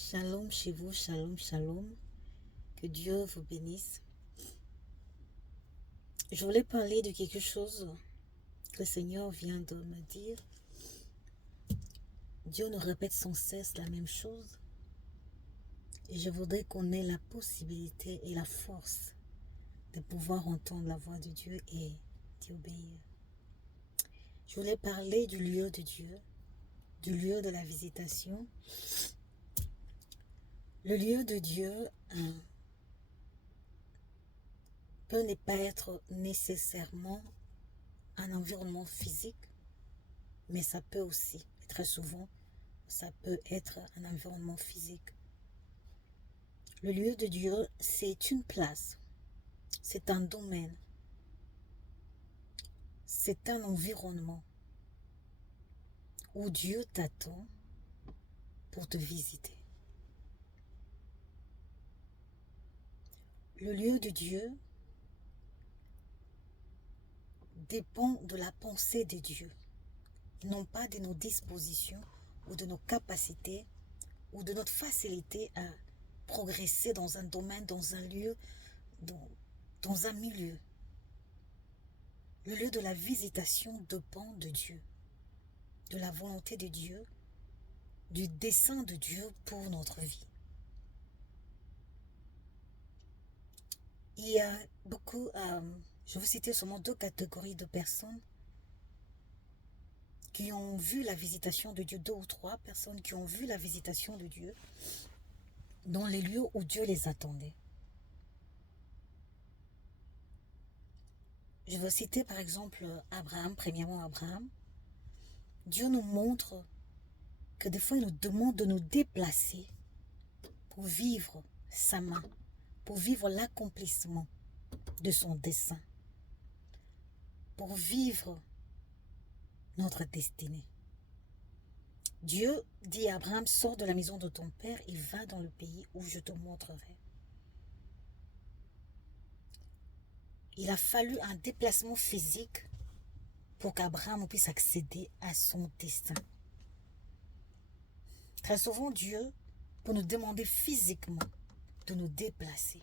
Shalom chez vous, shalom, shalom. Que Dieu vous bénisse. Je voulais parler de quelque chose que le Seigneur vient de me dire. Dieu nous répète sans cesse la même chose. Et je voudrais qu'on ait la possibilité et la force de pouvoir entendre la voix de Dieu et d'y obéir. Je voulais parler du lieu de Dieu, du lieu de la visitation. Le lieu de Dieu peut ne pas être nécessairement un environnement physique, mais ça peut aussi, et très souvent, ça peut être un environnement physique. Le lieu de Dieu, c'est une place, c'est un domaine, c'est un environnement où Dieu t'attend pour te visiter. Le lieu de Dieu dépend de la pensée de Dieu, non pas de nos dispositions ou de nos capacités ou de notre facilité à progresser dans un domaine, dans un lieu, dans un milieu. Le lieu de la visitation dépend de Dieu, de la volonté de Dieu, du dessein de Dieu pour notre vie. Il y a beaucoup, je vais citer seulement 2 catégories de personnes qui ont vu la visitation de Dieu, 2 ou 3 personnes qui ont vu la visitation de Dieu dans les lieux où Dieu les attendait. Je veux citer par exemple Abraham, premièrement Abraham. Dieu nous montre que des fois il nous demande de nous déplacer pour vivre sa main, pour vivre l'accomplissement de son dessein, pour vivre notre destinée. Dieu dit à Abraham, sors de la maison de ton père et va dans le pays où je te montrerai. Il a fallu un déplacement physique pour qu'Abraham puisse accéder à son destin. Très souvent, Dieu peut nous demander physiquement de nous déplacer.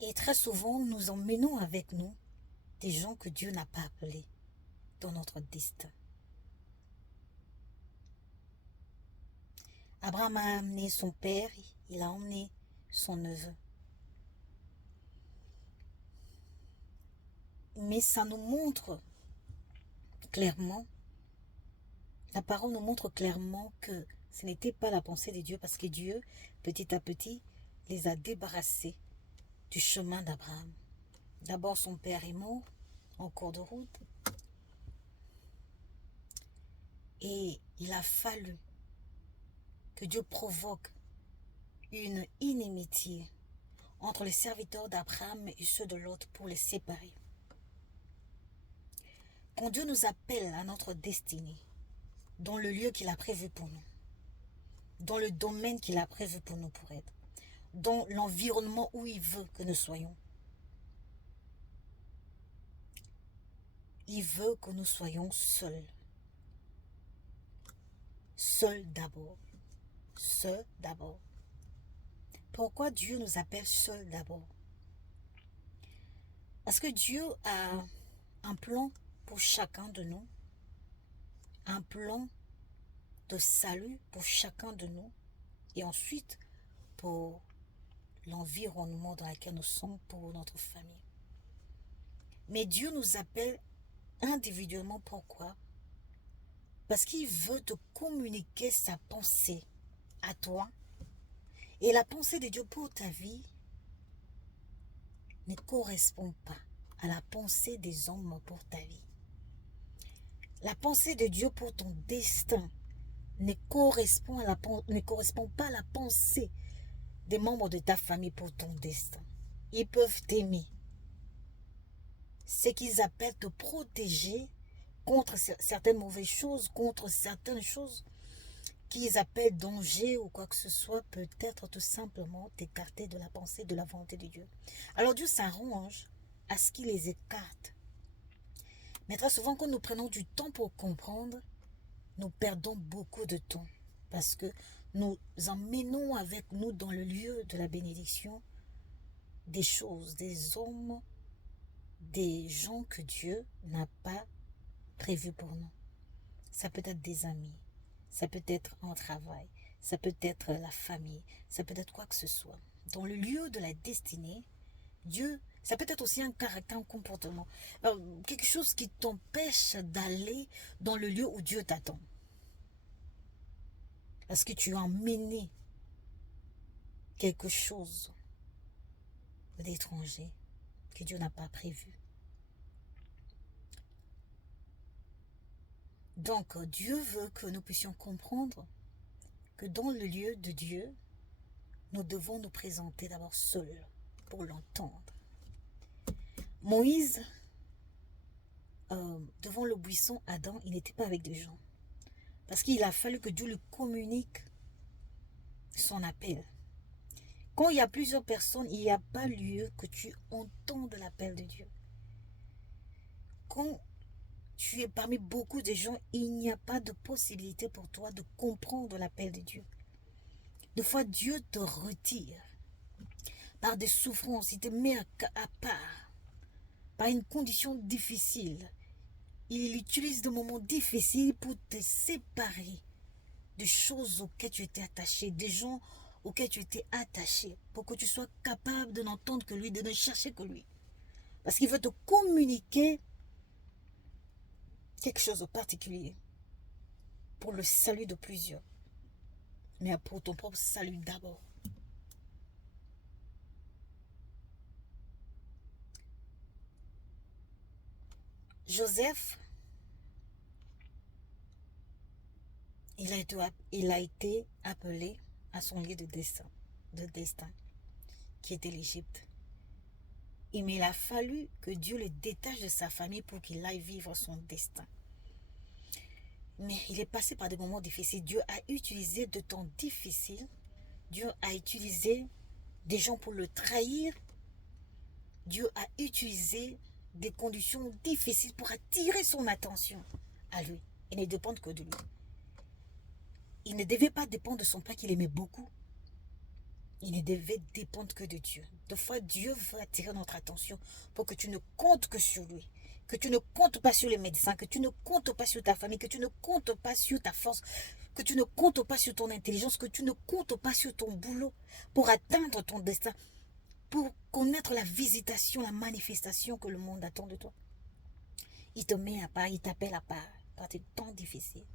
Et très souvent, nous emmenons avec nous des gens que Dieu n'a pas appelés dans notre destin. Abraham a amené son père, il a emmené son neveu. Mais ça nous montre clairement, la parole nous montre clairement que ce n'était pas la pensée de Dieu parce que Dieu, petit à petit, les a débarrassés du chemin d'Abraham. D'abord, son père est mort en cours de route et il a fallu que Dieu provoque une inimitié entre les serviteurs d'Abraham et ceux de Lot pour les séparer. Quand Dieu nous appelle à notre destinée, dans le lieu qu'il a prévu pour nous, dans le domaine qu'il a prévu pour nous pour être, dans l'environnement où il veut que nous soyons, il veut que nous soyons seuls. Seuls d'abord. Seuls d'abord. Pourquoi Dieu nous appelle seuls d'abord? Parce que Dieu a un plan pour chacun de nous, un plan de salut pour chacun de nous, et ensuite pour l'environnement dans lequel nous sommes, pour notre famille. Mais Dieu nous appelle individuellement. Pourquoi? Parce qu'il veut te communiquer sa pensée à toi. Et la pensée de Dieu pour ta vie ne correspond pas à la pensée des hommes pour ta vie. La pensée de Dieu pour ton destin ne correspond pas à la pensée des membres de ta famille pour ton destin. Ils peuvent t'aimer. C'est qu'ils appellent te protéger contre certaines mauvaises choses, contre certaines choses qu'ils appellent danger ou quoi que ce soit, peut-être tout simplement t'écarter de la pensée, de la volonté de Dieu. Alors Dieu s'arrange à ce qu'il les écarte. Mais très souvent, quand nous prenons du temps pour comprendre, nous perdons beaucoup de temps parce que nous emmenons avec nous dans le lieu de la bénédiction des choses, des hommes, des gens que Dieu n'a pas prévus pour nous. Ça peut être des amis, ça peut être un travail, ça peut être la famille, ça peut être quoi que ce soit. Dans le lieu de la destinée, Dieu, ça peut être aussi un caractère, un comportement, quelque chose qui t'empêche d'aller dans le lieu où Dieu t'attend. Parce que tu as emmené quelque chose d'étranger que Dieu n'a pas prévu. Donc, Dieu veut que nous puissions comprendre que dans le lieu de Dieu, nous devons nous présenter d'abord seuls pour l'entendre. Moïse, devant le buisson Adam, il n'était pas avec des gens. Parce qu'il a fallu que Dieu lui communique son appel. Quand il y a plusieurs personnes, il n'y a pas lieu que tu entendes l'appel de Dieu. Quand tu es parmi beaucoup de gens, il n'y a pas de possibilité pour toi de comprendre l'appel de Dieu. Des fois, Dieu te retire par des souffrances, il te met à part, par une condition difficile. Il utilise des moments difficiles pour te séparer des choses auxquelles tu étais attaché, des gens auxquels tu étais attaché, pour que tu sois capable de n'entendre que lui, de ne chercher que lui. Parce qu'il veut te communiquer quelque chose de particulier pour le salut de plusieurs, mais pour ton propre salut d'abord. Joseph, il a été appelé à son lieu de destin, qui était l'Égypte. Mais il a fallu que Dieu le détache de sa famille pour qu'il aille vivre son destin. Mais il est passé par des moments difficiles. Dieu a utilisé de temps difficiles. Dieu a utilisé des gens pour le trahir. Dieu a utilisé des conditions difficiles pour attirer son attention à lui. Il ne dépend que de lui. Il ne devait pas dépendre de son père qu'il aimait beaucoup. Il ne devait dépendre que de Dieu. Des fois, Dieu veut attirer notre attention pour que tu ne comptes que sur lui. Que tu ne comptes pas sur les médecins, que tu ne comptes pas sur ta famille, que tu ne comptes pas sur ta force, que tu ne comptes pas sur ton intelligence, que tu ne comptes pas sur ton boulot pour atteindre ton destin, pour connaître la visitation, la manifestation que le monde attend de toi. Il te met à part, il t'appelle à part par des temps difficiles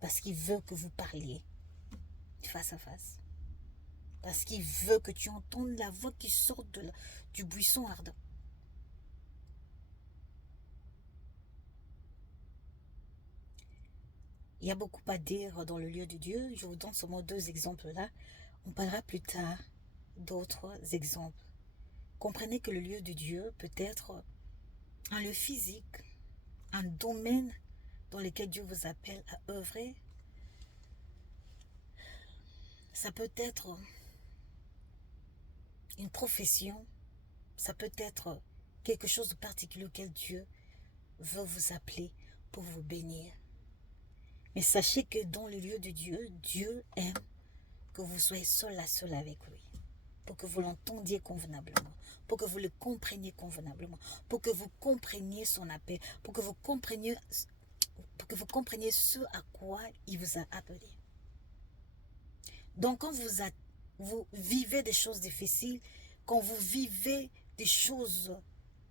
parce qu'il veut que vous parliez face à face. Parce qu'il veut que tu entendes la voix qui sort du buisson ardent. Il y a beaucoup à dire dans le lieu de Dieu. Je vous donne seulement 2 exemples là. On parlera plus tard d'autres exemples. Comprenez que le lieu de Dieu peut être un lieu physique, un domaine dans lequel Dieu vous appelle à œuvrer. Ça peut être une profession, ça peut être quelque chose de particulier auquel Dieu veut vous appeler pour vous bénir. Mais sachez que dans le lieu de Dieu, Dieu aime que vous soyez seul à seul avec lui. Pour que vous l'entendiez convenablement. Pour que vous le compreniez convenablement. Pour que vous compreniez son appel. Pour que vous compreniez ce à quoi il vous a appelé. Donc quand vous vivez des choses difficiles, quand vous vivez des choses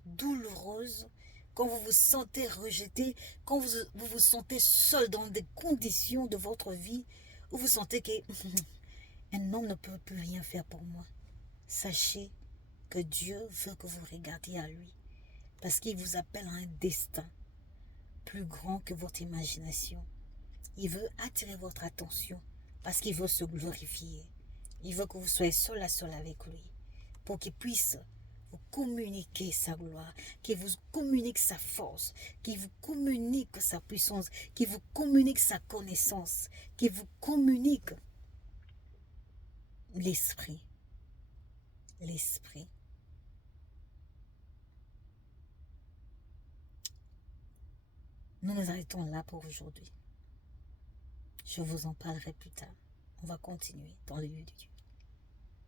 douloureuses, quand vous vous sentez rejeté, quand vous vous sentez seul dans des conditions de votre vie où vous sentez qu'un homme ne peut plus rien faire pour moi, sachez que Dieu veut que vous regardiez à lui parce qu'il vous appelle à un destin plus grand que votre imagination. Il veut attirer votre attention parce qu'il veut se glorifier. Il veut que vous soyez seul à seul avec lui pour qu'il puisse vous communiquer sa gloire, qu'il vous communique sa force, qu'il vous communique sa puissance, qu'il vous communique sa connaissance, qu'il vous communique l'esprit. L'esprit. Nous nous arrêtons là pour aujourd'hui. Je vous en parlerai plus tard. On va continuer dans le lieu de Dieu.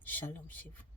Shalom chez vous.